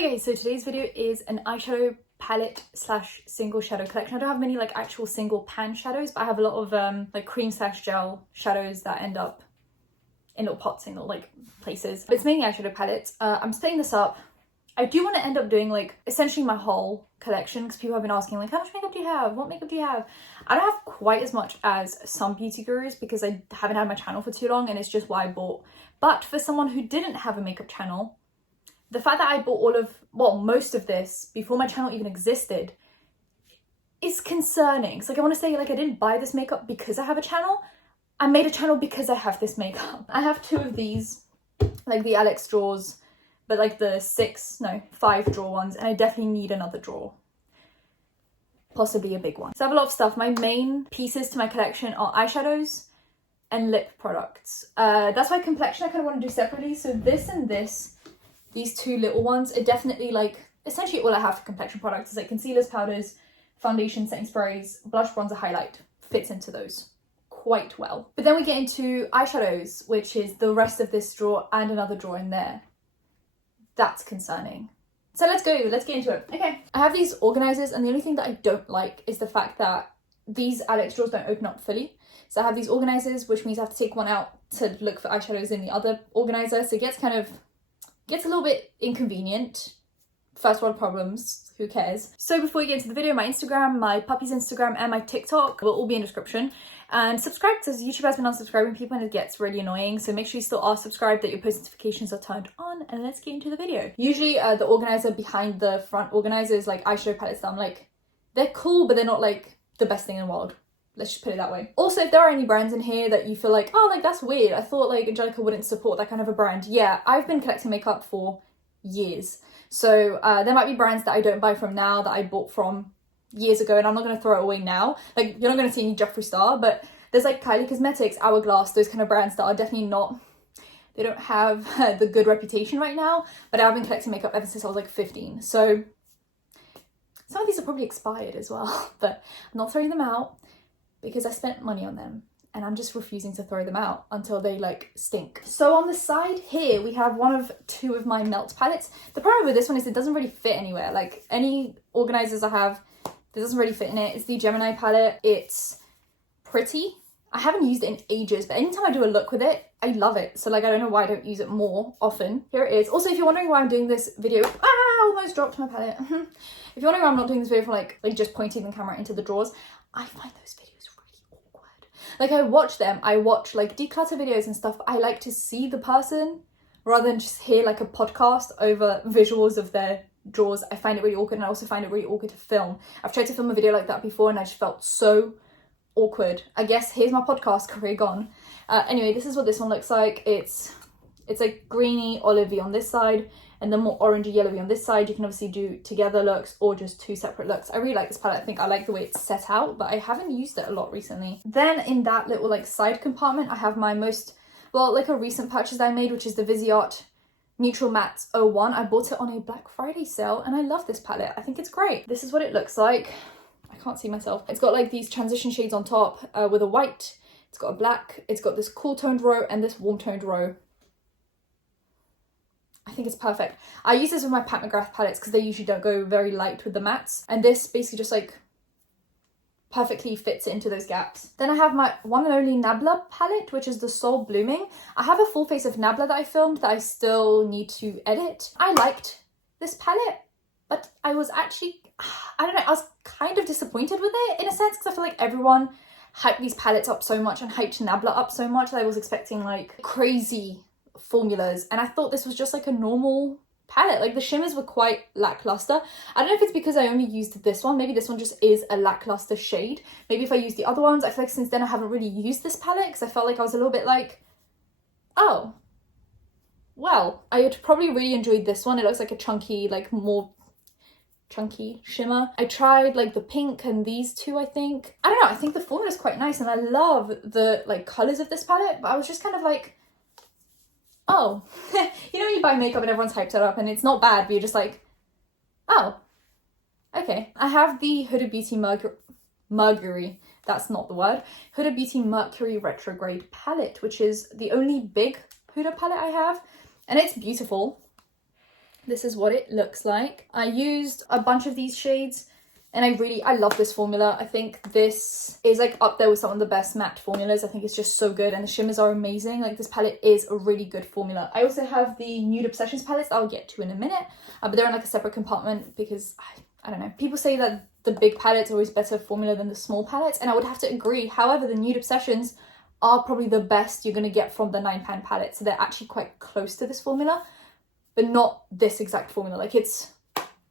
Hey guys, so today's video is an eyeshadow palette slash single shadow collection. I don't have many like actual single pan shadows, but I have a lot of like cream slash gel shadows that end up in little pots in little like places. But it's mainly eyeshadow palettes. I'm splitting this up. I do want to end up doing like essentially my whole collection because people have been asking like, how much makeup do you have? What makeup do you have? I don't have quite as much as some beauty gurus because I haven't had my channel for too long and it's just what I bought. But for someone who didn't have a makeup channel, the fact that I bought most of this before my channel even existed is concerning. It's like, I want to say like I didn't buy this makeup because I have a channel. I made a channel because I have this makeup. I have two of these, like the Alex drawers, but like the 5 drawer ones, and I definitely need another drawer. Possibly a big one. So I have a lot of stuff. My main pieces to my collection are eyeshadows and lip products. That's why complexion I kind of want to do separately. So this and this, these two little ones are definitely like essentially all I have for complexion products is like concealers, powders, foundation, setting sprays, blush, bronzer, highlight. Fits into those quite well. But then we get into eyeshadows, which is the rest of this drawer and another drawer in there. That's concerning. So let's get into it. Okay, I have these organizers, and the only thing that I don't like is the fact that these Alex drawers don't open up fully. So I have these organizers, which means I have to take one out to look for eyeshadows in the other organizer. So it gets a little bit inconvenient. First world problems, who cares? So before we get into the video, my Instagram, my puppy's Instagram, and my TikTok will all be in the description. And subscribe, because YouTube has been unsubscribing people and it gets really annoying. So make sure you still are subscribed, that your post notifications are turned on, and let's get into the video. Usually the organizer behind the front organizer is like eyeshadow palettes that I'm like, they're cool, but they're not like the best thing in the world. Let's just put it that way. Also, if there are any brands in here that you feel like, oh, like that's weird, I thought like Angelika wouldn't support that kind of a brand. Yeah, I've been collecting makeup for years. So there might be brands that I don't buy from now that I bought from years ago, and I'm not going to throw it away now. Like, you're not going to see any Jeffree Star, but there's like Kylie Cosmetics, Hourglass, those kind of brands that are definitely not, they don't have the good reputation right now, but I've been collecting makeup ever since I was like 15. So some of these are probably expired as well, but I'm not throwing them out because I spent money on them and I'm just refusing to throw them out until they like stink. So on the side here, we have one of two of my Melt palettes. The problem with this one is it doesn't really fit anywhere. Like any organizers I have, this doesn't really fit in it. It's the Gemini palette. It's pretty. I haven't used it in ages, but anytime I do a look with it, I love it. So like, I don't know why I don't use it more often. Here it is. Also, if you're wondering why I'm doing this video, almost dropped my palette. If you're wondering why I'm not doing this video for like just pointing the camera into the drawers, I find those videos really awkward. Like I watch like declutter videos and stuff, but I like to see the person rather than just hear like a podcast over visuals of their drawers. I find it really awkward, and I also find it really awkward to film. I've tried to film a video like that before and I just felt so awkward. I guess here's my podcast career gone. Anyway, this is what this one looks like. It's like greeny olivey on this side and then more orangey yellowy on this side. You can obviously do together looks or just two separate looks. I really like this palette. I think I like the way it's set out, but I haven't used it a lot recently. Then in that little like side compartment, I have my like a recent purchase that I made, which is the Viseart Neutral Matte 01. I bought it on a Black Friday sale and I love this palette. I think it's great. This is what it looks like. I can't see myself. It's got like these transition shades on top with a white. It's got a black. It's got this cool toned row and this warm toned row. I think it's perfect. I use this with my Pat McGrath palettes because they usually don't go very light with the mattes. And this basically just like perfectly fits into those gaps. Then I have my one and only Nabla palette, which is the Soul Blooming. I have a full face of Nabla that I filmed that I still need to edit. I liked this palette, but I was actually, I don't know, I was kind of disappointed with it in a sense because I feel like everyone hyped these palettes up so much and hyped Nabla up so much that I was expecting like crazy formulas, and I thought this was just like a normal palette. Like the shimmers were quite lackluster. I don't know if it's because I only used this one. Maybe this one just is a lackluster shade. Maybe if I used the other ones, I feel like since then I haven't really used this palette because I felt like I was a little bit like, oh, well, I had probably really enjoyed this one. It looks like a chunky, like more chunky shimmer. I tried like the pink and these two, I think. I don't know, I think the formula is quite nice and I love the like colours of this palette, but I was just kind of like, oh, you know, you buy makeup and everyone's hyped it up and it's not bad, but you're just like, oh, okay. I have the Huda Beauty Mercury, that's not the word, Huda Beauty Mercury Retrograde palette, which is the only big Huda palette I have, and it's beautiful. This is what it looks like. I used a bunch of these shades and I love this formula. I think this is like up there with some of the best matte formulas. I think it's just so good and the shimmers are amazing. Like this palette is a really good formula. I also have the Nude Obsessions palettes that I'll get to in a minute, but they're in like a separate compartment because I don't know. People say that the big palettes are always better formula than the small palettes, and I would have to agree. However, the Nude Obsessions are probably the best you're going to get from the £9 palette. So they're actually quite close to this formula, but not this exact formula. Like it's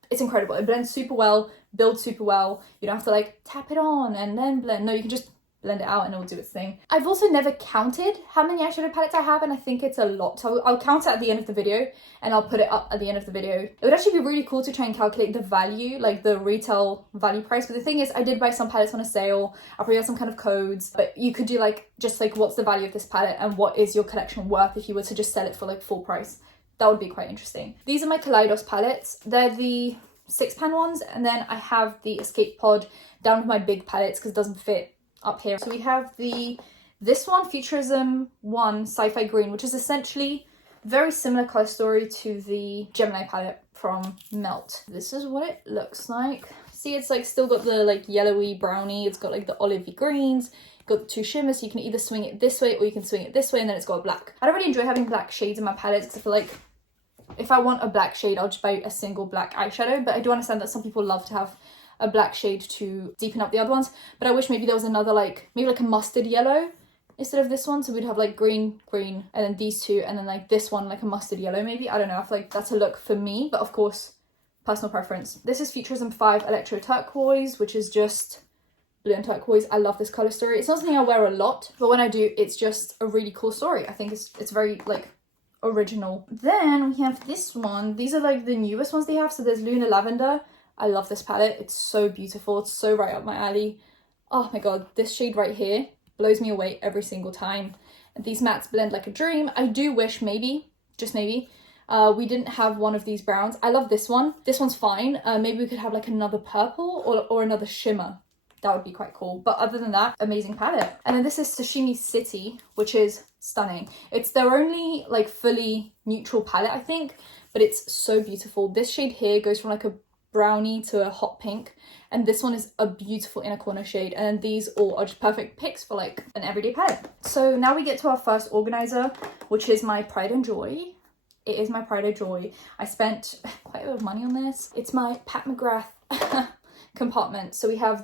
incredible. It blends super well, builds super well. You don't have to like tap it on and then blend. No, you can just blend it out and it'll do its thing. I've also never counted how many eyeshadow palettes I have, and I think it's a lot. So I'll count it at the end of the video and I'll put it up at the end of the video. It would actually be really cool to try and calculate the value, like the retail value price. But the thing is, I did buy some palettes on a sale. I probably have some kind of codes, but you could do like, just like what's the value of this palette and what is your collection worth if you were to just sell it for like full price. That would be quite interesting. These are my Kaleidos palettes. They're the £6 ones, and then I have the Escape Pod down with my big palettes because it doesn't fit up here. So we have this one, Futurism 1 Sci-Fi Green, which is essentially very similar color story to the Gemini palette from Melt. This is what it looks like. See, it's like still got the like yellowy browny, it's got like the olivey greens, got the two shimmers, so you can either swing it this way or you can swing it this way, and then it's got a black. I don't really enjoy having black shades in my palettes because I feel like if I want a black shade, I'll just buy a single black eyeshadow, but I do understand that some people love to have a black shade to deepen up the other ones. But I wish maybe there was another like, maybe like a mustard yellow instead of this one. So we'd have like green, green, and then these two, and then like this one, like a mustard yellow maybe. I don't know, I feel like that's a look for me, but of course, personal preference. This is Futurism 5 Electro Turquoise, which is just blue and turquoise. I love this color story. It's not something I wear a lot, but when I do, it's just a really cool story. I think it's very like original. Then we have this one. These are like the newest ones they have. So there's Lunar Lavender. I love this palette. It's so beautiful. It's so right up my alley. Oh my god, this shade right here blows me away every single time. And these mattes blend like a dream. I do wish maybe, just maybe, we didn't have one of these browns. I love this one. This one's fine. Maybe we could have like another purple or another shimmer. That would be quite cool. But other than that, amazing palette. And then this is Sashimi City, which is stunning. It's their only like fully neutral palette, I think, but it's so beautiful. This shade here goes from like a brownie to a hot pink, and this one is a beautiful inner corner shade, and then these all are just perfect picks for like an everyday palette. So now we get to our first organizer, which is my pride and joy. It is my pride and joy. I spent quite a bit of money on this. It's my Pat McGrath compartment. So we have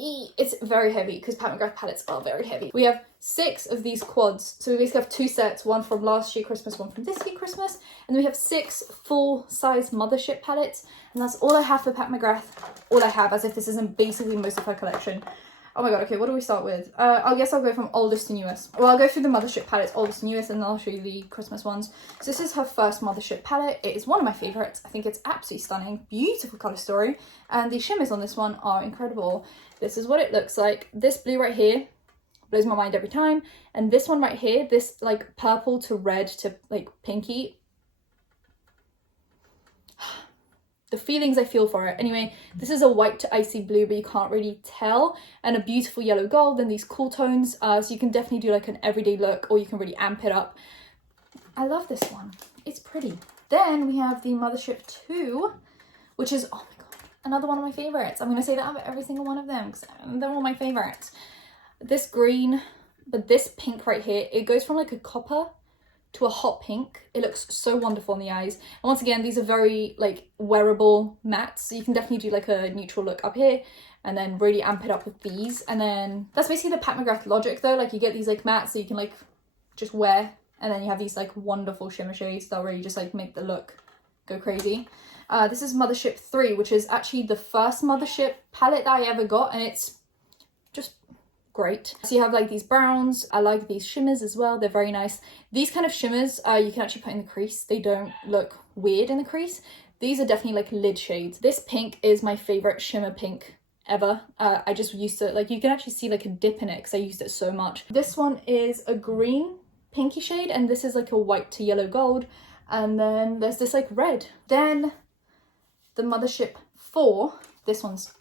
it's very heavy because Pat McGrath palettes are very heavy. We have 6 of these quads. So we basically have 2 sets, one from last year Christmas, one from this year Christmas. And then we have 6 full-size Mothership palettes. And that's all I have for Pat McGrath. All I have, as if this isn't basically most of her collection. Oh my god, okay, what do we start with? I guess I'll go from oldest to newest. Well, I'll go through the Mothership palettes, oldest to newest, and then I'll show you the Christmas ones. So this is her first Mothership palette. It is one of my favourites. I think it's absolutely stunning. Beautiful colour story. And the shimmers on this one are incredible. This is what it looks like. This blue right here blows my mind every time. And this one right here, this like purple to red to like pinky, the feelings I feel for it. Anyway, this is a white to icy blue, but you can't really tell, and a beautiful yellow gold and these cool tones. So you can definitely do like an everyday look, or you can really amp it up. I love this one. It's pretty. Then we have the Mothership 2, which is, oh my god, another one of my favorites. I'm going to say that about every single one of them because they're all my favorites. This green, but this pink right here, it goes from like a copper to a hot pink. It looks so wonderful in the eyes. And once again, these are very like wearable mattes, so you can definitely do like a neutral look up here and then really amp it up with these. And then that's basically the Pat McGrath logic though, like you get these like mattes so you can like just wear, and then you have these like wonderful shimmer shades that really just like make the look go crazy. This is Mothership 3, which is actually the first Mothership palette that I ever got, and it's just great. So you have like these browns. I like these shimmers as well. They're very nice. These kind of shimmers you can actually put in the crease. They don't look weird in the crease. These are definitely like lid shades. This pink is my favorite shimmer pink ever. I just used to, like, you can actually see like a dip in it because I used it so much. This one is a green pinky shade, and this is like a white to yellow gold, and then there's this like red. Then the Mothership 4, this one's,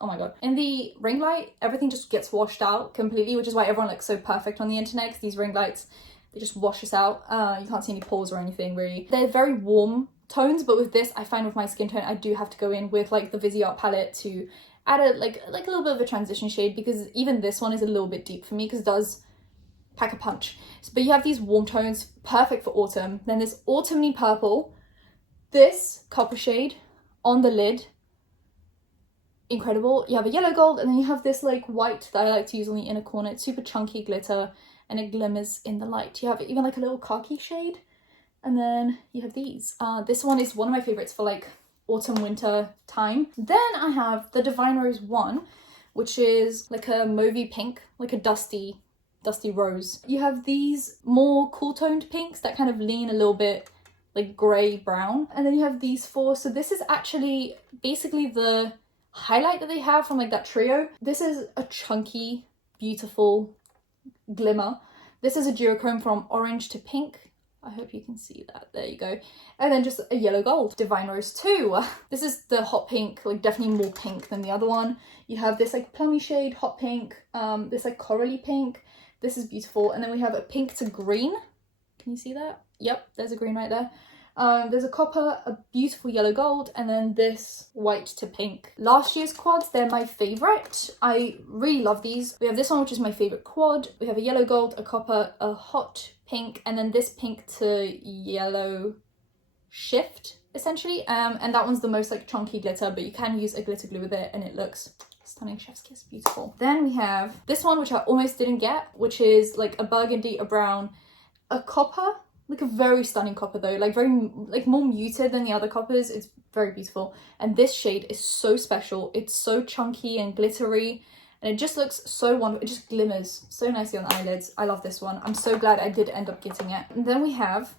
oh my god. In the ring light, everything just gets washed out completely, which is why everyone looks so perfect on the internet, because these ring lights They just wash us out. You can't see any pores or anything really. They're very warm tones, but with this, I find with my skin tone, I do have to go in with like the Viseart palette to add a like a little bit of a transition shade, because even this one is a little bit deep for me because it does pack a punch. So, but you have these warm tones, perfect for autumn. Then this autumny purple, this copper shade on the lid, incredible. You have a yellow gold, and then you have this like white that I like to use on the inner corner. It's super chunky glitter and it glimmers in the light. You have even like a little khaki shade, and then you have these. This one is one of my favorites for like autumn winter time. Then I have the Divine Rose one, which is like a mauvey pink, like a dusty rose. You have these more cool toned pinks that kind of lean a little bit like grey brown, and then you have these four. So this is actually basically the highlight that they have from like that trio. This is a chunky, beautiful glimmer. This is a duochrome from orange to pink. I hope you can see that. There you go. And then just a yellow gold. Divine Rose 2. This is the hot pink, like definitely more pink than the other one. You have this like plummy shade, hot pink, this like corally pink. This is beautiful. And then we have a pink to green. Can you see that? Yep, there's a green right there. There's a copper, a beautiful yellow gold, and then this white to pink. Last year's quads, they're my favorite. I really love these. We have this one, which is my favorite quad. We have a yellow gold, a copper, a hot pink, and then this pink to yellow shift, essentially. And that one's the most like chunky glitter, but you can use a glitter glue with it and it looks stunning. Chef's kiss, beautiful. Then we have this one, which I almost didn't get, which is like a burgundy, a brown, a copper, like a very stunning copper though, like very like more muted than the other coppers. It's very beautiful, and this shade is so special. It's so chunky and glittery, and it just looks so wonderful. It just glimmers so nicely on the eyelids. I love this one. I'm so glad I did end up getting it. And then we have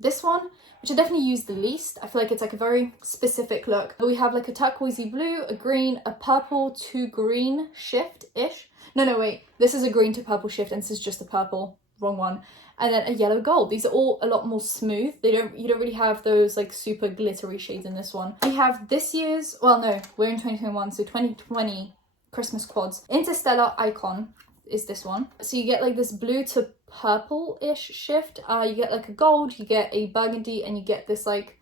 this one, which I definitely use the least. I feel like it's like a very specific look. We have like a turquoisey blue, a green, a purple to green shift-ish. No, wait. This is a green to purple shift, and this is just the purple. Wrong one. And then a yellow gold. These are all a lot more smooth. You don't really have those like super glittery shades in this one. We have this year's, well no, we're in 2021, so 2020 Christmas quads. Interstellar Icon is this one. So you get like this blue to purple-ish shift. You get like a gold, you get a burgundy, and you get this like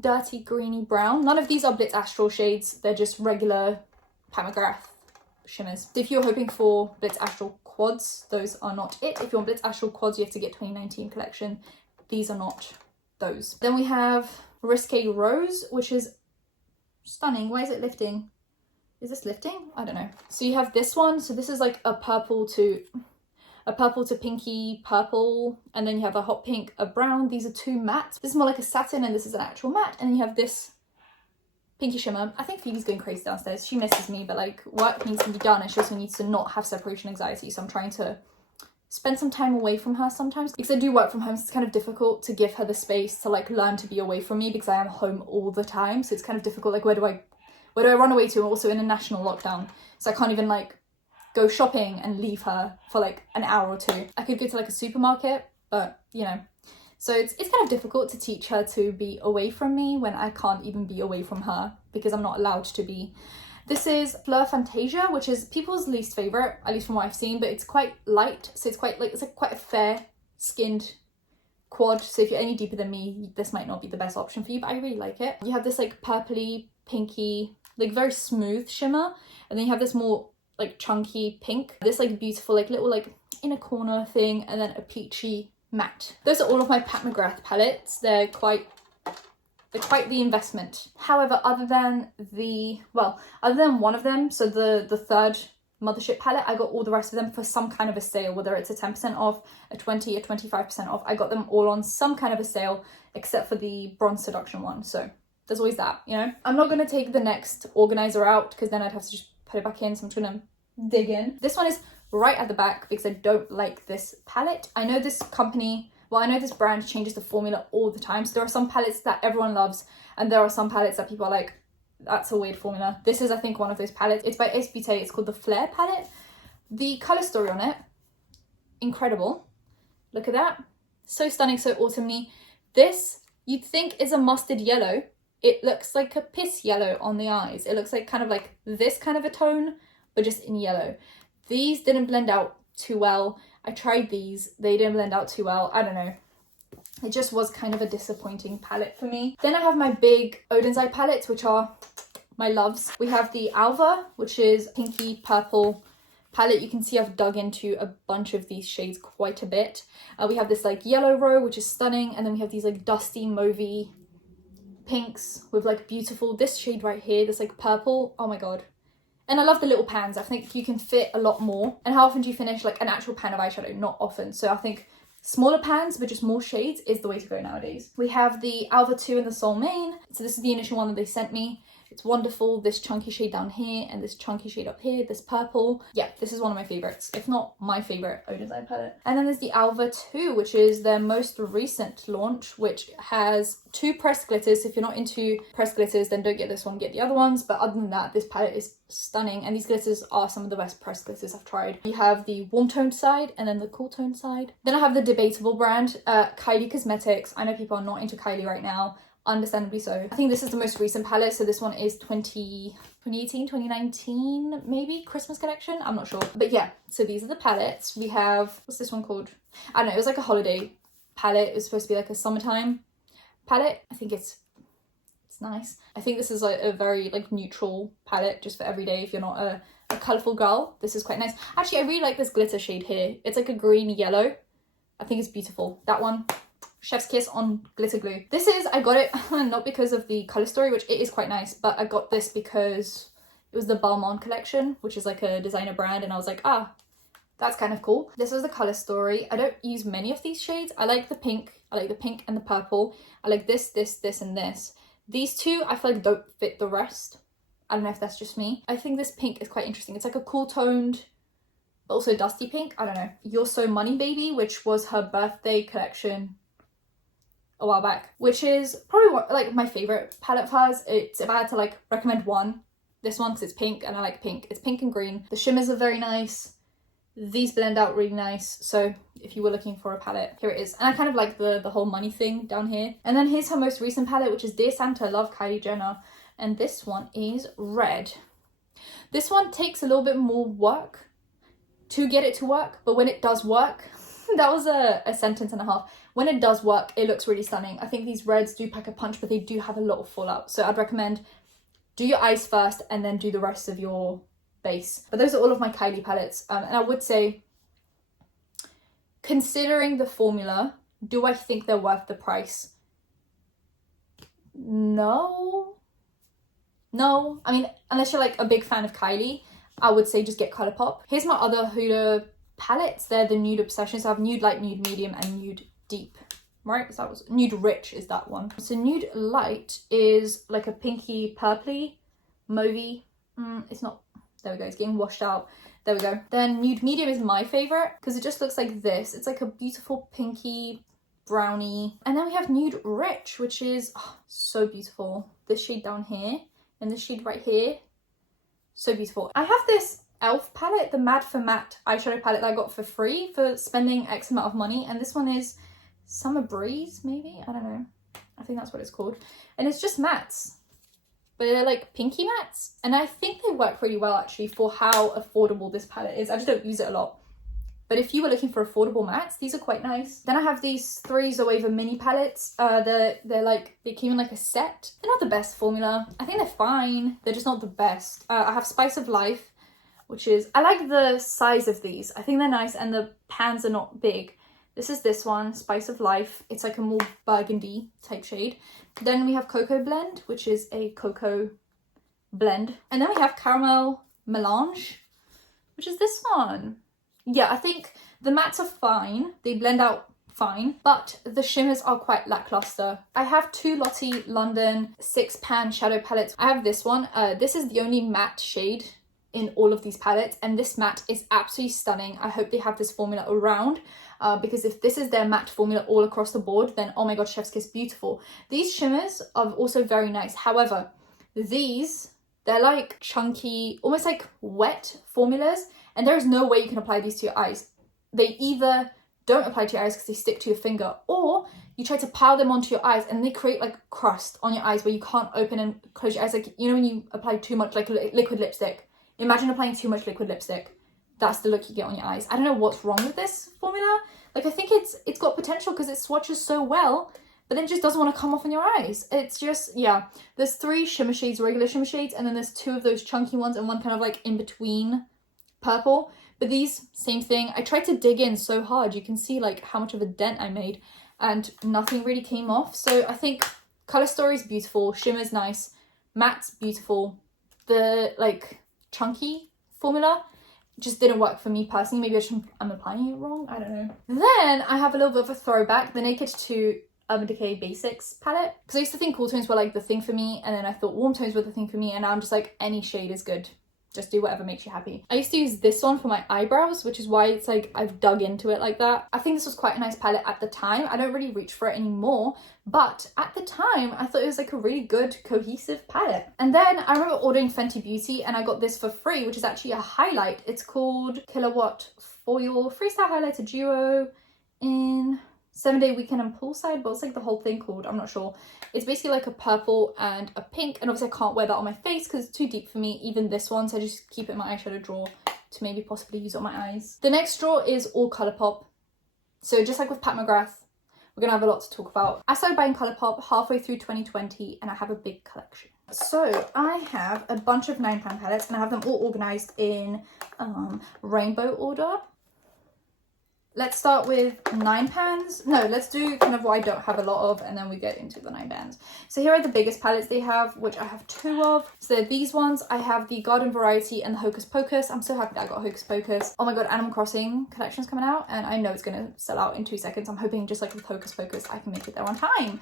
dirty greeny brown. None of these are Blitz Astral shades. They're just regular Pat McGrath shimmers. So if you're hoping for Blitz Astral quads, those are not it. If you want Blitz Astral quads, you have to get 2019 collection. These are not those. Then we have Risque Rose, which is stunning. Why is it lifting? Is this lifting? I don't know. So you have this one. So this is like a purple to pinky purple, and then you have a hot pink, a brown. These are two mattes. This is more like a satin, and this is an actual matte. And then you have this pinky shimmer. I think Phoebe's going crazy downstairs. She misses me, but like work needs to be done, and she also needs to not have separation anxiety. So I'm trying to spend some time away from her sometimes, because I do work from home. So it's kind of difficult to give her the space to like learn to be away from me, because I am home all the time. So it's kind of difficult. Like where do I run away to? I'm also in a national lockdown, so I can't even like go shopping and leave her for like an hour or two. I could go to like a supermarket, but you know. So it's kind of difficult to teach her to be away from me when I can't even be away from her, because I'm not allowed to be. This is Fleur Fantasia, which is people's least favorite, at least from what I've seen, but it's quite light. So it's quite like, it's like quite a fair skinned quad. So if you're any deeper than me, this might not be the best option for you, but I really like it. You have this like purpley, pinky, like very smooth shimmer. And then you have this more like chunky pink. This like beautiful, like little like inner corner thing, and then a peachy matte. Those are all of my Pat McGrath palettes. They're quite the investment. However, other than one of them, so the third Mothership palette, I got all the rest of them for some kind of a sale, whether it's a 10% off, a 20, a 25% off. I got them all on some kind of a sale, except for the Bronze Seduction one. So there's always that, you know. I'm not going to take the next organizer out, because then I'd have to just put it back in, so I'm just going to dig in. This one is right at the back because I don't like this palette. I know this company, well, I know this brand changes the formula all the time. So there are some palettes that everyone loves, and there are some palettes that people are like, that's a weird formula. This is, I think, one of those palettes. It's by Ace Beauté. It's called the Flare palette. The color story on it, incredible. Look at that. So stunning, so autumny. This, you'd think is a mustard yellow. It looks like a piss yellow on the eyes. It looks like kind of like this kind of a tone, but just in yellow. These didn't blend out too well. I tried these, they didn't blend out too well. I don't know. It just was kind of a disappointing palette for me. Then I have my big Odin's Eye palettes, which are my loves. We have the Alva, which is pinky purple palette. You can see I've dug into a bunch of these shades quite a bit. We have this like yellow row, which is stunning. And then we have these like dusty mauvey pinks with like beautiful, this shade right here, this like purple. Oh my God. And I love the little pans. I think you can fit a lot more. And how often do you finish like an actual pan of eyeshadow? Not often. So I think smaller pans, but just more shades is the way to go nowadays. We have the Alva 2 in the Soul Main. So this is the initial one that they sent me. It's wonderful. This chunky shade down here and this chunky shade up here, this purple. Yeah, this is one of my favorites, if not my favorite Odin's Eye palette. And then there's the Alva 2, which is their most recent launch, which has 2 pressed glitters. So if you're not into pressed glitters, then don't get this one, get the other ones. But other than that, this palette is stunning. And these glitters are some of the best pressed glitters I've tried. You have the warm toned side and then the cool toned side. Then I have the debatable brand, Kylie Cosmetics. I know people are not into Kylie right now. Understandably so. I think this is the most recent palette, so this one is 2018, 2019 maybe, Christmas collection, I'm not sure. But yeah, so these are the palettes. We have, what's this one called? I don't know, it was like a holiday palette. It was supposed to be like a summertime palette. I think it's nice. I think this is like a very like neutral palette just for everyday if you're not a colourful girl. This is quite nice. Actually, I really like this glitter shade here. It's like a green yellow. I think it's beautiful. That one, chef's kiss on glitter glue. This is, I got it not because of the color story, which it is quite nice, but I got this because it was the Balmain collection, which is like a designer brand, and I was like, ah, that's kind of cool. This was the color story. I don't use many of these shades. I like the pink. I like the pink and the purple. I like this, this, this, and this. These two I feel like don't fit the rest. I don't know if that's just me. I think this pink is quite interesting. It's like a cool toned, but also dusty pink. I don't know. You're So Money Baby, which was her birthday collection a while back, which is probably what, like my favorite palette of hers. It's, if I had to like recommend one, this one, because it's pink and I like pink. It's pink and green. The shimmers are very nice. These blend out really nice. So if you were looking for a palette, here it is. And I kind of like the whole money thing down here. And then here's her most recent palette, which is Dear Santa, Love, Kylie Jenner. And this one is red. This one takes a little bit more work to get it to work, but when it does work, that was a sentence and a half. When it does work, it looks really stunning. I think these reds do pack a punch, but they do have a lot of fallout. So I'd recommend do your eyes first and then do the rest of your base. But those are all of my Kylie palettes. And I would say, considering the formula, do I think they're worth the price? No. I mean, unless you're like a big fan of Kylie, I would say just get Colourpop. Here's my other Huda palettes. They're the Nude Obsessions. So I have Nude Light, Nude Medium, and Nude Deep, right? So that was Nude Rich is that one. So Nude Light is like a pinky purpley mauvey. It's not, there we go, it's getting washed out. There we go. Then Nude Medium is my favorite because it just looks like this. It's like a beautiful pinky brownie. And then we have Nude Rich, which is so beautiful. This shade down here and this shade right here, so beautiful. I have this e.l.f. palette, the Mad for Matte eyeshadow palette that I got for free for spending X amount of money, and this one is Summer Breeze, maybe? I don't know. I think that's what it's called. And it's just mattes, but they're like pinky mattes, and I think they work pretty well actually for how affordable this palette is. I just don't use it a lot. But if you were looking for affordable mattes, these are quite nice. Then I have these 3 Zoeva mini palettes. They're like, they came in like a set. They're not the best formula. I think they're fine. They're just not the best. I have Spice of Life, which is, I like the size of these. I think they're nice and the pans are not big. This is this one, Spice of Life. It's like a more burgundy type shade. Then we have Cocoa Blend, which is a cocoa blend. And then we have Caramel Melange, which is this one. Yeah, I think the mattes are fine. They blend out fine, but the shimmers are quite lackluster. I have 2 Lottie London 6-pan shadow palettes. I have this one. This is the only matte shade in all of these palettes, and this matte is absolutely stunning. I hope they have this formula around, because if this is their matte formula all across the board, then oh my god, chef's kiss, beautiful. These shimmers are also very nice. However, these, they're like chunky, almost like wet formulas, and there is no way you can apply these to your eyes. They either don't apply to your eyes because they stick to your finger, or you try to pile them onto your eyes and they create like crust on your eyes where you can't open and close your eyes. Like, you know when you apply too much like liquid lipstick? Imagine applying too much liquid lipstick. that's the look you get on your eyes. I don't know what's wrong with this formula. Like, I think it's got potential because it swatches so well, but then it just doesn't want to come off on your eyes. It's just, yeah. There's 3 shimmer shades, regular shimmer shades, and then there's 2 of those chunky ones and one kind of like in between purple. But these, same thing. I tried to dig in so hard. You can see like how much of a dent I made and nothing really came off. So I think Color Story's beautiful, shimmer's nice, matte's beautiful. The like chunky formula just didn't work for me personally. Maybe I'm applying it wrong, I don't know. Then I have a little bit of a throwback, the Naked 2 Urban Decay Basics palette. Because I used to think cool tones were like the thing for me, and then I thought warm tones were the thing for me, and now I'm just like, any shade is good. Just do whatever makes you happy. I used to use this one for my eyebrows, which is why it's like I've dug into it like that. I think this was quite a nice palette at the time. I don't really reach for it anymore, but at the time I thought it was like a really good cohesive palette. And then I remember ordering Fenty Beauty and I got this for free, which is actually a highlight. It's called Kilowatt Foil Freestyle Highlighter Duo in 7-Day Weekend and Poolside, but it's like the whole thing called, I'm not sure. It's basically like a purple and a pink, and obviously I can't wear that on my face because it's too deep for me, even this one, so I just keep it in my eyeshadow drawer to maybe possibly use it on my eyes. The next drawer is all Colourpop. So just like with Pat McGrath, we're gonna have a lot to talk about. I started buying Colourpop halfway through 2020 and I have a big collection. So I have a bunch of £9 palettes and I have them all organised in rainbow order. Let's start with £9. No, let's do kind of what I don't have a lot of and then we get into the £9. So here are the biggest palettes they have, which I have 2 of. So they're these ones. I have the Garden Variety and the Hocus Pocus. I'm so happy that I got Hocus Pocus. Oh my god, Animal Crossing collection's coming out and I know it's going to sell out in 2 seconds. I'm hoping just like with Hocus Pocus, I can make it there on time.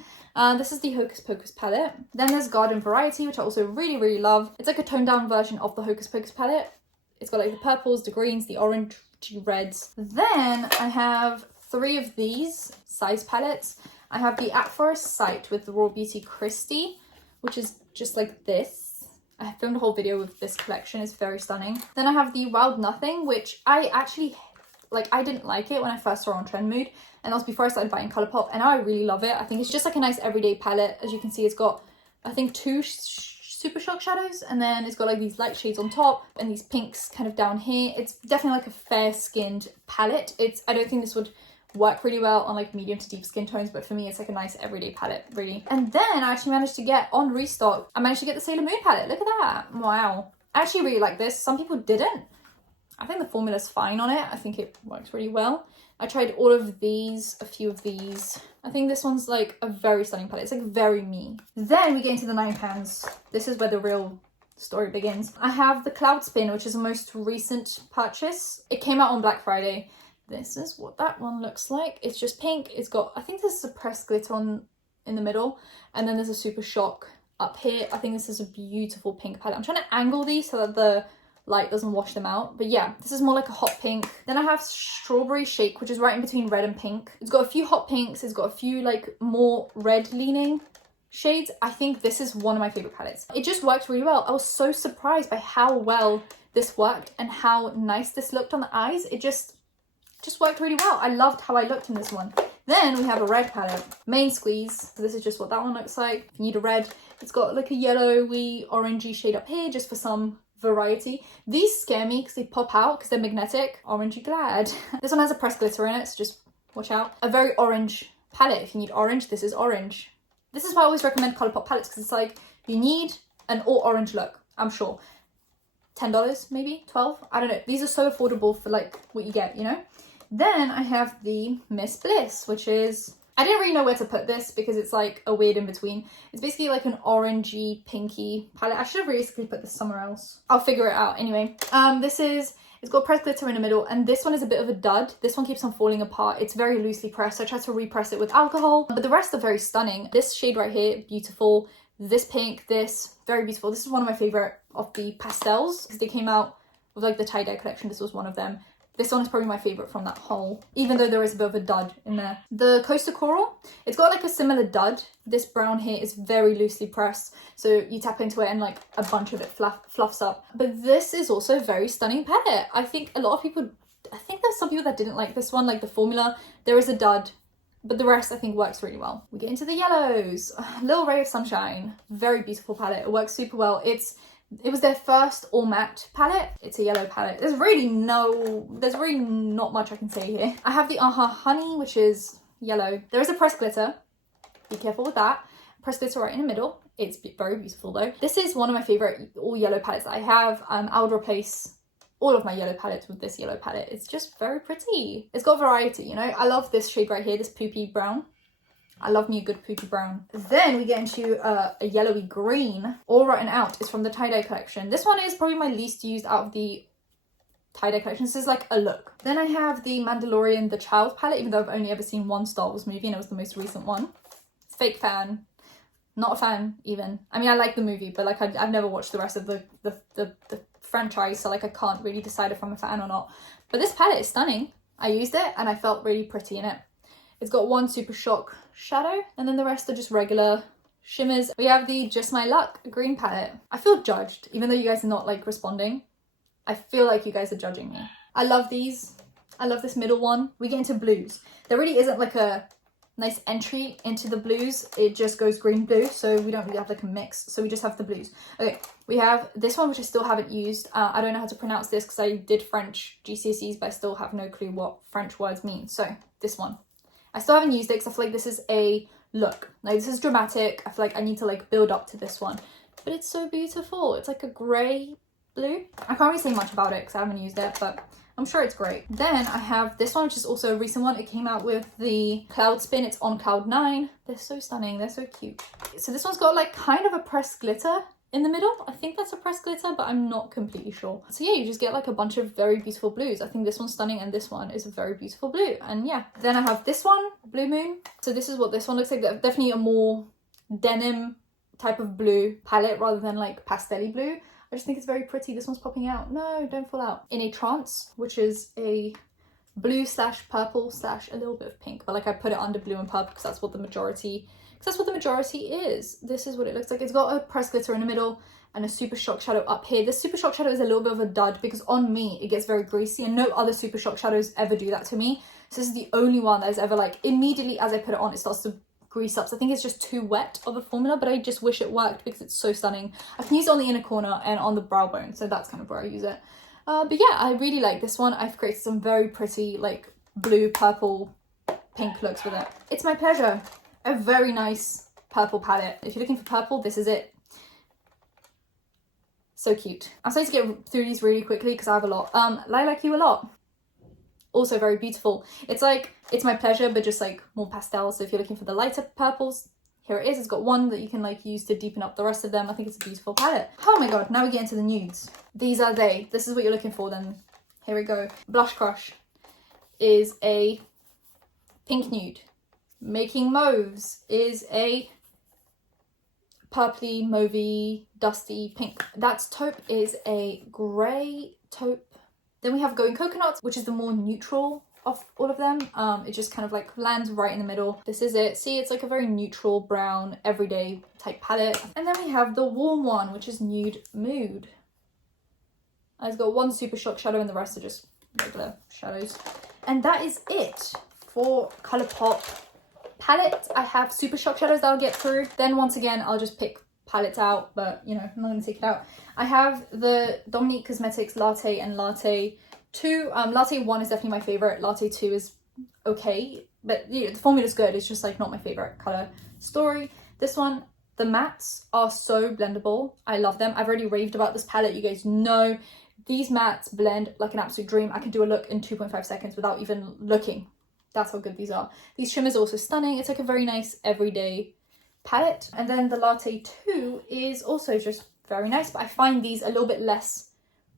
This is the Hocus Pocus palette. Then there's Garden Variety, which I also really, really love. It's like a toned down version of the Hocus Pocus palette. It's got like the purples, the greens, the orange, reds. Then I have 3 of these size palettes. I have the At Forest Sight with the Raw Beauty Christie, which is just like this. I filmed a whole video with this collection. It's very stunning. Then I have the Wild Nothing, which I actually like. I didn't like it when I first saw it on Trend Mood, and that was before I started buying Colourpop, and now I really love it. I think it's just like a nice everyday palette. As you can see, it's got I think 2 Super Shock shadows, and then it's got like these light shades on top and these pinks kind of down here. It's definitely like a fair skinned palette. I don't think this would work really well on like medium to deep skin tones, but for me it's like a nice everyday palette really. And then I actually managed to get on restock, I managed to get the Sailor Moon palette. Look at that. Wow, I actually really like this. Some people didn't. I think the formula's fine on it. I think it works really well. I tried all of these, a few of these. I think this one's like a very stunning palette. It's like very me. Then we get into the £9. This is where the real story begins. I have the Cloud Spin, which is the most recent purchase. It came out on Black Friday. This is what that one looks like. It's just pink. It's got, I think this is a pressed glitter on in the middle, and then there's a Super Shock up here. I think this is a beautiful pink palette. I'm trying to angle these so that the light doesn't wash them out, but yeah, this is more like a hot pink. Then I have Strawberry Shake, which is right in between red and pink. It's got a few hot pinks, it's got a few like more red leaning shades. I think this is one of my favorite palettes. It just worked really well. I was so surprised by how well this worked and how nice this looked on the eyes. It just worked really well. I loved how I looked in this one. Then we have a red palette, Main Squeeze. So this is just what that one looks like. If you need a red, it's got like a yellowy orangey shade up here just for some variety. These scare me because they pop out because they're magnetic. Orangey Glad. This one has a pressed glitter in it, so just watch out. A very orange palette. If you need orange, this is orange. This is why I always recommend Colourpop palettes, because it's like you need an all orange look, I'm sure. $10 maybe, 12, I don't know. These are so affordable for like what you get, you know. Then I have the Miss Bliss, which is, I didn't really know where to put this because it's like a weird in between. It's basically like an orangey pinky palette. I should have realistically put this somewhere else. I'll figure it out anyway. It's got pressed glitter in the middle, and this one is a bit of a dud. This one keeps on falling apart. It's very loosely pressed, so I tried to repress it with alcohol, but the rest are very stunning. This shade right here, beautiful. This pink, this, very beautiful. This is one of my favorite of the pastels because they came out with like the tie-dye collection. This was one of them. This one is probably my favorite from that whole, even though there is a bit of a dud in there. The Coastal Coral, it's got like a similar dud. This brown here is very loosely pressed, so you tap into it and like a bunch of it fluffs up. But this is also a very stunning palette. I think a lot of people, I think there's some people that didn't like this one, like the formula. There is a dud, but the rest I think works really well. We get into the yellows. Little Ray of Sunshine, very beautiful palette. It works super well. It's It was their first all matte palette. It's a yellow palette. There's really not much I can say here. I have the Honey, which is yellow. There is a pressed glitter. Be careful with that. Pressed glitter right in the middle. It's very beautiful though. This is one of my favorite all yellow palettes that I have. I would replace all of my yellow palettes with this yellow palette. It's just very pretty. It's got variety, you know. I love this shade right here, this poopy brown. I love me a good poopy brown. Then we get into a yellowy green. All Written Out is from the tie-dye collection. This one is probably my least used out of the tie-dye collection. This is like a look. Then I have the Mandalorian The Child palette, even though I've only ever seen one Star Wars movie and it was the most recent one. Fake fan. Not a fan even. I mean, I like the movie, but like I've never watched the rest of the franchise, so like I can't really decide if I'm a fan or not. But this palette is stunning. I used it and I felt really pretty in it. It's got one Super Shock shadow and then the rest are just regular shimmers. We have the Just My Luck green palette. I feel judged, even though you guys are not like responding. I feel like you guys are judging me. I love these. I love this middle one. We get into blues. There really isn't like a nice entry into the blues. It just goes green blue, so we don't really have like a mix, so we just have the blues. Okay, we have this one which I still haven't used. I don't know how to pronounce this because I did French GCSEs, but I still have no clue what French words mean. So this one I still haven't used it because I feel like this is a look, like this is dramatic. I feel like I need to like build up to this one, but it's so beautiful. It's like a grey blue. I can't really say much about it because I haven't used it, but I'm sure it's great. Then I have this one, which is also a recent one. It came out with the Cloud Spin. It's on Cloud 9. They're so stunning. They're so cute. So this one's got like kind of a pressed glitter in the middle. I think that's a pressed glitter, but I'm not completely sure. So yeah, you just get like a bunch of very beautiful blues. I think this one's stunning and this one is a very beautiful blue. And yeah, then I have this one, Blue Moon. So this is what this one looks like. Definitely a more denim type of blue palette rather than like pastel-y blue. I just think it's very pretty. This one's popping out. No, don't fall out. In a Trance, which is a blue slash purple slash a little bit of pink, but like I put it under blue and purple because that's what the majority is. This is what it looks like. It's got a pressed glitter in the middle and a Super Shock shadow up here. This Super Shock shadow is a little bit of a dud because on me it gets very greasy and no other Super Shock shadows ever do that to me. So this is the only one that is ever like immediately as I put it on it starts to grease up. So I think it's just too wet of a formula, but I just wish it worked because it's so stunning. I can use it on the inner corner and on the brow bone, so that's kind of where I use it. But yeah, I really like this one. I've created some very pretty like blue, purple, pink looks with it. It's my pleasure. A very nice purple palette. If you're looking for purple, this is it. So cute. I'm starting to get through these really quickly because I have a lot. Lilac You a Lot. Also very beautiful. It's like, it's my pleasure, but just like more pastel. So if you're looking for the lighter purples, here it is. It's got one that you can like use to deepen up the rest of them. I think it's a beautiful palette. Oh my god, now we get into the nudes. These are they. This is what you're looking for then. Here we go. Blush Crush is a pink nude. Making Mauves is a purpley, mauvey, dusty pink. That's Taupe is a grey taupe. Then we have Going Coconuts, which is the more neutral of all of them. It just kind of like lands right in the middle. This is it. See, it's like a very neutral brown, everyday type palette. And then we have the warm one, which is Nude Mood. It's got one Super Shock shadow and the rest are just regular shadows. And that is it for Colourpop palettes. I have Super Shock shadows that I'll get through. Then once again, I'll just pick palettes out, but you know, I'm not going to take it out. I have the Dominique Cosmetics Latte and Latte 2. Latte 1 is definitely my favorite. Latte 2 is okay, but you know, the formula's good. It's just like not my favorite color story. This one, the mattes are so blendable. I love them. I've already raved about this palette. You guys know these mattes blend like an absolute dream. I can do a look in 2.5 seconds without even looking. That's how good these are. These shimmers are also stunning. It's like a very nice everyday palette. And then the Latte 2 is also just very nice, but I find these a little bit less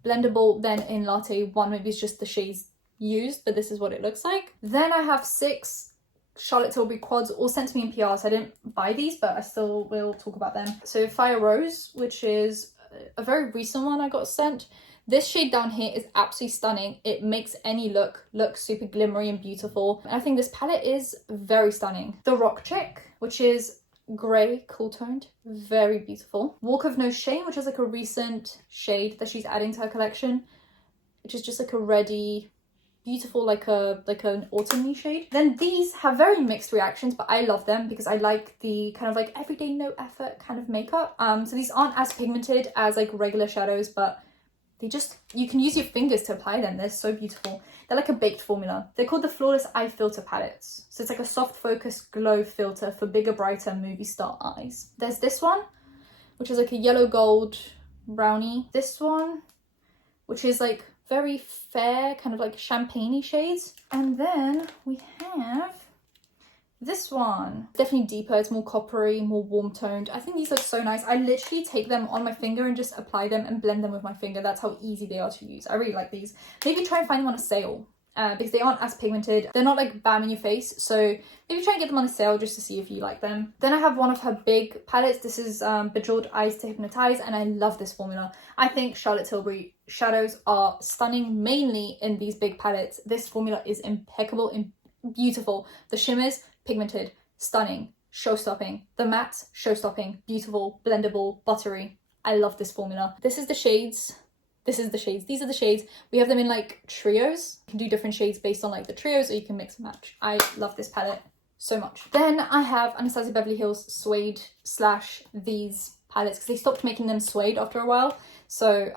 blendable than in Latte 1. Maybe it's just the shades used, but this is what it looks like. Then I have 6 Charlotte Tilbury quads, all sent to me in PR, so I didn't buy these, but I still will talk about them. So Fire Rose, which is a very recent one I got sent. This shade down here is absolutely stunning. It makes any look super glimmery and beautiful. And I think this palette is very stunning. The Rock Chick, which is grey, cool toned, very beautiful. Walk of No Shame, which is like a recent shade that she's adding to her collection, which is just like a reddy beautiful, like an autumn shade. Then these have very mixed reactions, but I love them because I like the kind of like everyday no effort kind of makeup. So these aren't as pigmented as like regular shadows, but they just, you can use your fingers to apply them. They're so beautiful. They're like a baked formula. They're called the Flawless Eye Filter Palettes. So it's like a soft focus glow filter for bigger, brighter movie star eyes. There's this one, which is like a yellow gold brownie. This one, which is like very fair, kind of like champagne-y shades. And then we have this one. Definitely deeper, it's more coppery, more warm toned. I think these look so nice. I literally take them on my finger and just apply them and blend them with my finger. That's how easy they are to use. I really like these. Maybe try and find them on a sale because they aren't as pigmented. They're not like bam in your face. So maybe try and get them on a sale just to see if you like them. Then I have one of her big palettes. This is Bejeweled Eyes to Hypnotize, and I love this formula. I think Charlotte Tilbury shadows are stunning, mainly in these big palettes. This formula is impeccable and beautiful. The shimmers, pigmented, stunning, show-stopping. The mattes, show-stopping, beautiful, blendable, buttery. I love this formula. This is the shades. This is the shades. These are the shades. We have them in like trios. You can do different shades based on like the trios, or you can mix and match. I love this palette so much. Then I have Anastasia Beverly Hills Suede / these palettes because they stopped making them suede after a while. So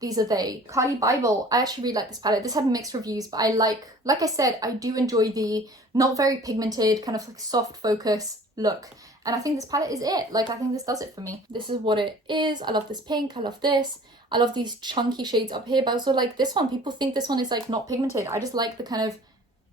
these are they. Kylie Bible. I actually really like this palette. This had mixed reviews, but I like I said, I do enjoy the not very pigmented, kind of like soft focus look. And I think this palette is it. Like, I think this does it for me. This is what it is. I love this pink. I love this. I love these chunky shades up here, but I also like this one. People think this one is like not pigmented. I just like the kind of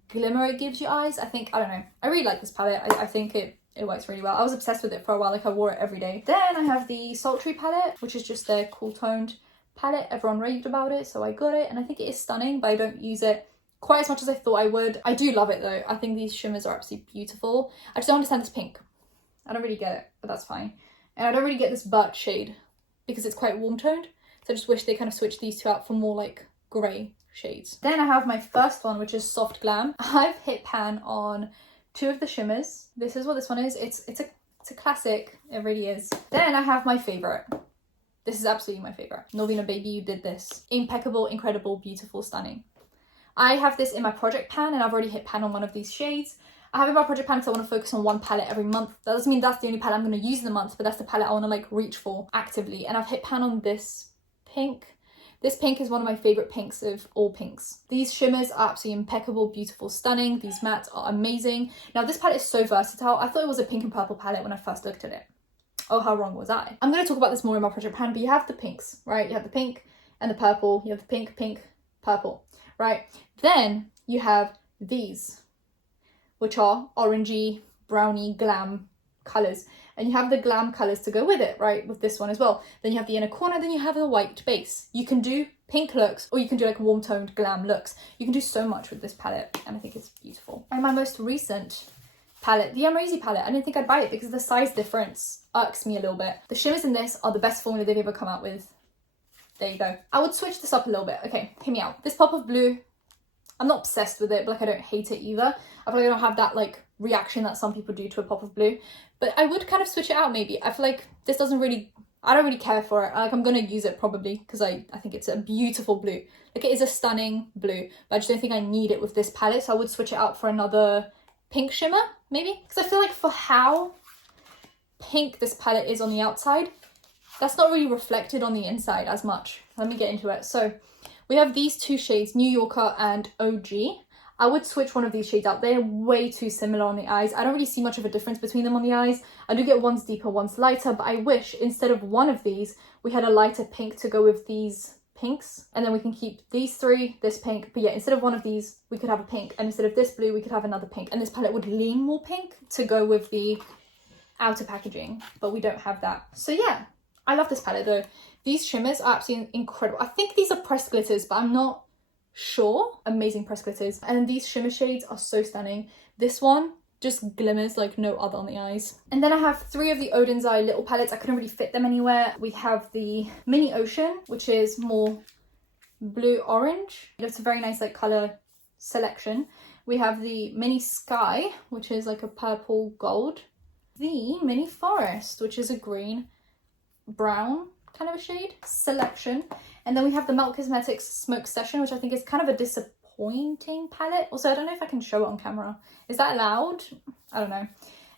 glimmer it gives your eyes. I don't know. I really like this palette. I think it works really well. I was obsessed with it for a while. Like, I wore it every day. Then I have the Sultry palette, which is just their cool toned palette. Everyone raved about it, so I got it, and I think it is stunning, but I don't use it quite as much as I thought I would. I do love it though. I think these shimmers are absolutely beautiful. I just don't understand this pink. I don't really get it, but that's fine. And I don't really get this birch shade because it's quite warm toned. So I just wish they kind of switched these two out for more like grey shades. Then I have my first one, which is Soft Glam. I've hit pan on 2 of the shimmers. This is what this one is. It's a classic. It really is. Then I have my favourite. This is absolutely my favourite. Norvina Baby, you did this. Impeccable, incredible, beautiful, stunning. I have this in my project pan, and I've already hit pan on one of these shades. I have it in my project pan because I want to focus on one palette every month. That doesn't mean that's the only palette I'm going to use in the month, but that's the palette I want to like reach for actively. And I've hit pan on this pink. This pink is one of my favourite pinks of all pinks. These shimmers are absolutely impeccable, beautiful, stunning. These mattes are amazing. Now this palette is so versatile. I thought it was a pink and purple palette when I first looked at it. Oh, how wrong was I? I'm going to talk about this more in my project pan, but you have the pinks, right? You have the pink and the purple. You have the pink, pink, purple, right? Then you have these, which are orangey, browny, glam colours. And you have the glam colours to go with it, right? With this one as well. Then you have the inner corner, then you have the white base. You can do pink looks, or you can do like warm toned glam looks. You can do so much with this palette, and I think it's beautiful. And my most recent palette, the Amazing palette. I didn't think I'd buy it because the size difference irks me a little bit. The shimmers in this are the best formula they've ever come out with. There you go. I would switch this up a little bit. Okay, hear me out. This pop of blue, I'm not obsessed with it, but like I don't hate it either. I feel like I don't have that like reaction that some people do to a pop of blue, but I would kind of switch it out maybe. I feel like this doesn't really, I don't really care for it. Like, I'm gonna use it probably because I think it's a beautiful blue. Like, it is a stunning blue, but I just don't think I need it with this palette, so I would switch it out for another pink shimmer maybe, because I feel like for how pink this palette is on the outside, that's not really reflected on the inside as much. Let me get into it. So we have these 2 shades, New Yorker and OG. I would switch one of these shades out. They're way too similar on the eyes. I don't really see much of a difference between them on the eyes. I do get one's deeper, one's lighter, but I wish instead of one of these, we had a lighter pink to go with these pinks. And then we can keep these 3, this pink. But yeah, instead of one of these, we could have a pink. And instead of this blue, we could have another pink. And this palette would lean more pink to go with the outer packaging, but we don't have that. So yeah, I love this palette though. These shimmers are absolutely incredible. I think these are pressed glitters, but I'm not sure. Amazing pressed glitters. And these shimmer shades are so stunning. This one just glimmers like no other on the eyes. And then I have 3 of the Odin's Eye little palettes. I couldn't really fit them anywhere. We have the Mini Ocean, which is more blue orange. It's a very nice like color selection. We have the Mini Sky, which is like a purple gold. The Mini Forest, which is a green brown kind of a shade selection. And then we have the Melt Cosmetics Smoke Session, which I think is kind of a disappointment pointing palette. Also, I don't know if I can show it on camera. Is that allowed? I don't know.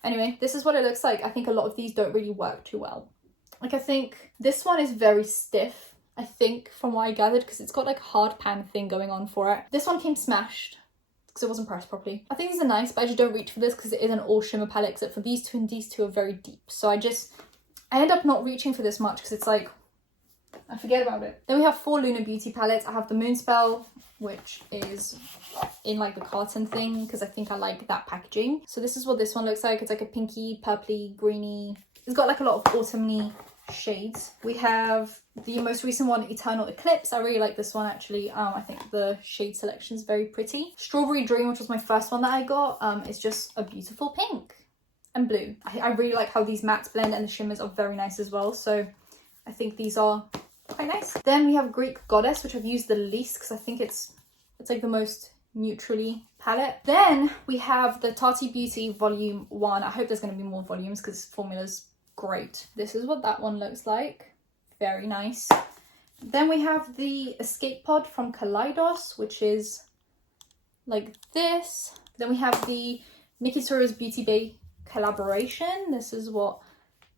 Anyway, this is what it looks like. I think a lot of these don't really work too well. Like, I think this one is very stiff, I think, from what I gathered, because it's got like a hard pan thing going on for it. This one came smashed because it wasn't pressed properly. I think these are nice, but I just don't reach for this because it is an all shimmer palette, except for these two, and these two are very deep. So I end up not reaching for this much because it's like, I forget about it. Then we have 4 Lunar Beauty palettes. I have the Moonspell, which is in like the carton thing because I think I like that packaging. So this is what this one looks like. It's like a pinky, purpley, greeny. It's got like a lot of autumny shades. We have the most recent one, Eternal Eclipse. I really like this one actually. I think the shade selection is very pretty. Strawberry Dream, which was my first one that I got, is just a beautiful pink and blue. I really like how these mattes blend, and the shimmers are very nice as well. So I think these are quite nice. Then we have Greek Goddess, which I've used the least because I think it's like the most neutrally palette. Then we have the Tati Beauty Volume 1. I hope there's going to be more volumes because formula's great. This is what that one looks like. Very nice. Then we have the Escape Pod from Kaleidos, which is like this. Then we have the Nikki Tura's Beauty Bay collaboration. This is what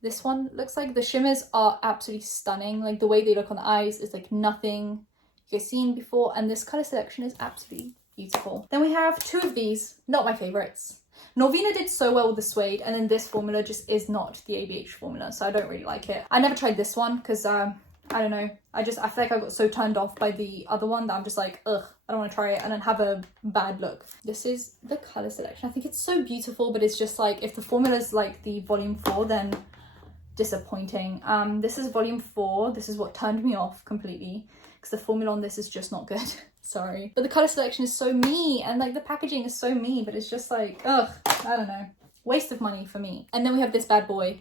this one looks like. The shimmers are absolutely stunning. Like the way they look on the eyes is like nothing you've seen before, and this color selection is absolutely beautiful. Then we have 2 of these, not my favorites. Norvina did so well with the suede, and then this formula just is not the ABH formula, so I don't really like it. I never tried this one because I don't know, I feel like I got so turned off by the other one that I'm just like, ugh, I don't want to try it and then have a bad look. This is the color selection. I think it's so beautiful, but it's just like, if the formula is like the volume 4, then disappointing. This is volume 4. This is what turned me off completely because the formula on this is just not good. Sorry, but the color selection is so me, and like the packaging is so me, but it's just like, ugh, I don't know, waste of money for me. And then we have this bad boy,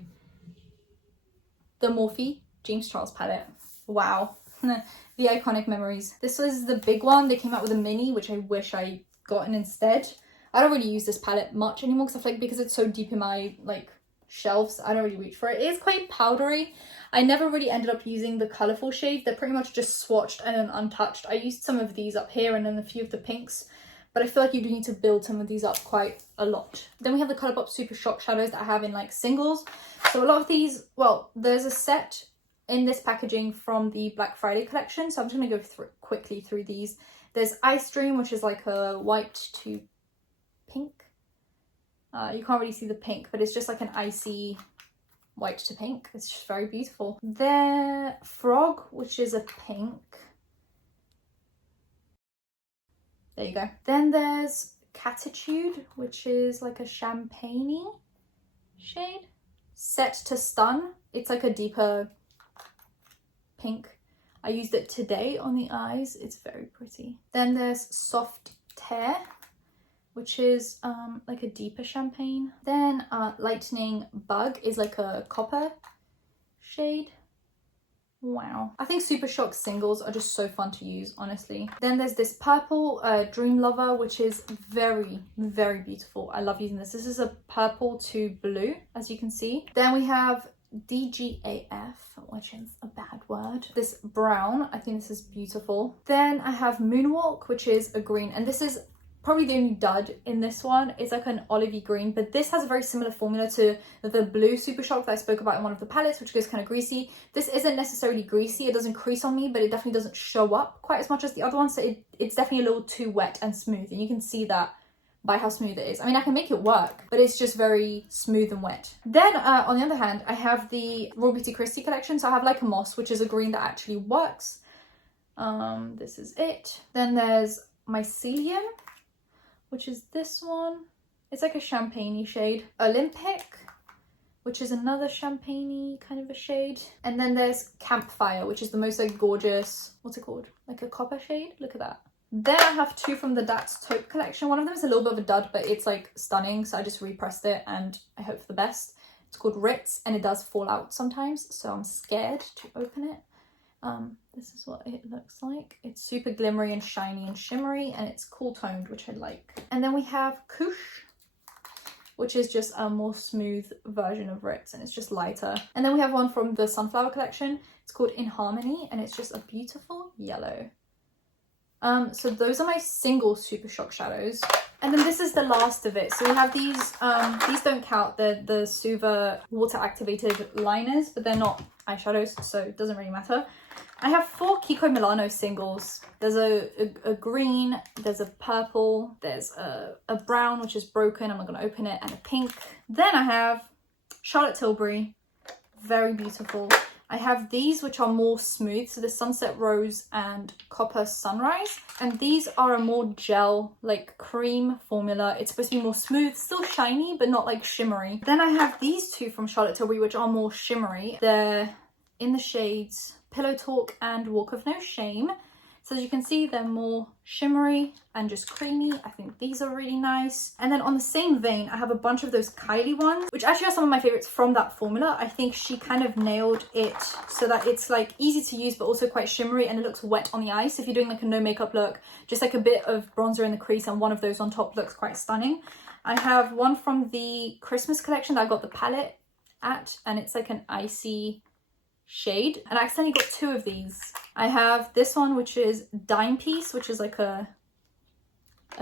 the Morphe James Charles palette. Wow. The Iconic Memories. This was the big one. They came out with a mini, which I wish I gotten instead. I don't really use this palette much anymore because I feel like because it's so deep in my like shelves, I don't really reach for it. It is quite powdery. I never really ended up using the colourful shades. They're pretty much just swatched and then untouched. I used some of these up here and then a few of the pinks, but I feel like you do need to build some of these up quite a lot. Then we have the Colourpop Super Shock shadows that I have in like singles. So a lot of these, well, there's a set in this packaging from the Black Friday collection, so I'm just going to go quickly through these. There's Ice Dream, which is like a white to pink. You can't really see the pink, but it's just like an icy white to pink. It's just very beautiful. Then Frog, which is a pink. There you go. Then there's Catitude, which is like a champagne-y shade. Set to Stun. It's like a deeper pink. I used it today on the eyes. It's very pretty. Then there's Soft Tear, which is like a deeper champagne. Then Lightning Bug is like a copper shade. Wow. I think Super Shock singles are just so fun to use, honestly. Then there's this purple Dream Lover, which is very, very beautiful. I love using this. This is a purple to blue, as you can see. Then we have DGAF, which is a bad word. This brown, I think this is beautiful. Then I have Moonwalk, which is a green, and this is probably the only dud in this one. It's like an olivey green, but this has a very similar formula to the blue Super Shock that I spoke about in one of the palettes, which goes kind of greasy. This isn't necessarily greasy. It doesn't crease on me, but it definitely doesn't show up quite as much as the other one. So it's definitely a little too wet and smooth, and you can see that by how smooth it is. I mean, I can make it work, but it's just very smooth and wet. Then on the other hand, I have the Raw Beauty Christie collection. So I have like a moss, which is a green that actually works. This is it. Then there's Mycelium, which is this one. It's like a champagne-y shade. Olympic, which is another champagne-y kind of a shade. And then there's Campfire, which is the most like gorgeous, what's it called? Like a copper shade. Look at that. Then I have 2 from the That's Taupe collection. One of them is a little bit of a dud, but it's like stunning. So I just repressed it and I hope for the best. It's called Ritz, and it does fall out sometimes. So I'm scared to open it. This is what it looks like. It's super glimmery and shiny and shimmery, and it's cool toned, which I like. And then we have Koosh, which is just a more smooth version of Ritz, and it's just lighter. And then we have one from the Sunflower collection. It's called In Harmony, and it's just a beautiful yellow. So those are my single Super Shock shadows. And then this is the last of it. So we have these don't count, they're the Suva water activated liners, but they're not eyeshadows, so it doesn't really matter. I have 4 Kiko Milano singles. There's a green, there's a purple, there's a brown, which is broken, I'm not gonna open it, and a pink. Then I have Charlotte Tilbury, very beautiful. I have these, which are more smooth, so the Sunset Rose and Copper Sunrise, and these are a more gel, like cream formula. It's supposed to be more smooth, still shiny, but not like shimmery. Then I have these 2 from Charlotte Tilbury, which are more shimmery. They're in the shades Pillow Talk and Walk of No Shame. So as you can see, they're more shimmery and just creamy. I think these are really nice. And then on the same vein, I have a bunch of those Kylie ones, which actually are some of my favorites from that formula. I think she kind of nailed it so that it's like easy to use, but also quite shimmery, and it looks wet on the eye. So if you're doing like a no makeup look, just like a bit of bronzer in the crease and one of those on top looks quite stunning. I have one from the Christmas collection that I got the palette at, and it's like an icy shade, and I accidentally got 2 of these. I have this one, which is Dime Piece, which is like a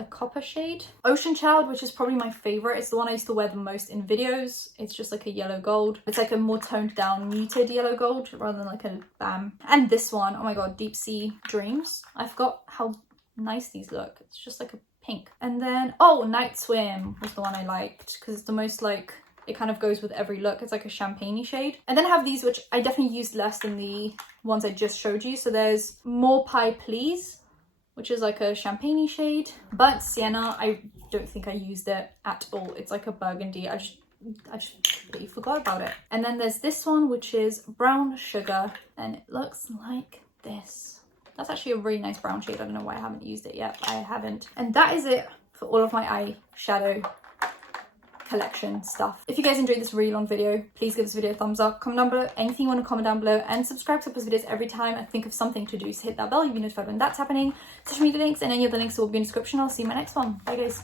copper shade. Ocean Child, which is probably my favorite. It's the one I used to wear the most in videos. It's just like a yellow gold. It's like a more toned down muted yellow gold rather than like a bam. And this one, oh my god, Deep Sea Dreams. I forgot how nice these look. It's just like a pink. And then, oh, Night Swim was the one I liked because it's the most like, it kind of goes with every look. It's like a champagne-y shade. And then I have these, which I definitely used less than the ones I just showed you. So there's More Pie Please, which is like a champagne-y shade. Burnt Sienna, I don't think I used it at all. It's like a burgundy. I just completely forgot about it. And then there's this one, which is Brown Sugar, and it looks like this. That's actually a really nice brown shade. I don't know why I haven't used it yet, but I haven't. And that is it for all of my eyeshadow collection stuff. If you guys enjoyed this really long video, please give this video a thumbs up, comment down below anything you want to comment down below, and subscribe to post videos every time I think of something to do. So hit that bell, you'll be notified when that's happening. Social media links and any other links will be in the description. I'll see you in my next one. Bye guys.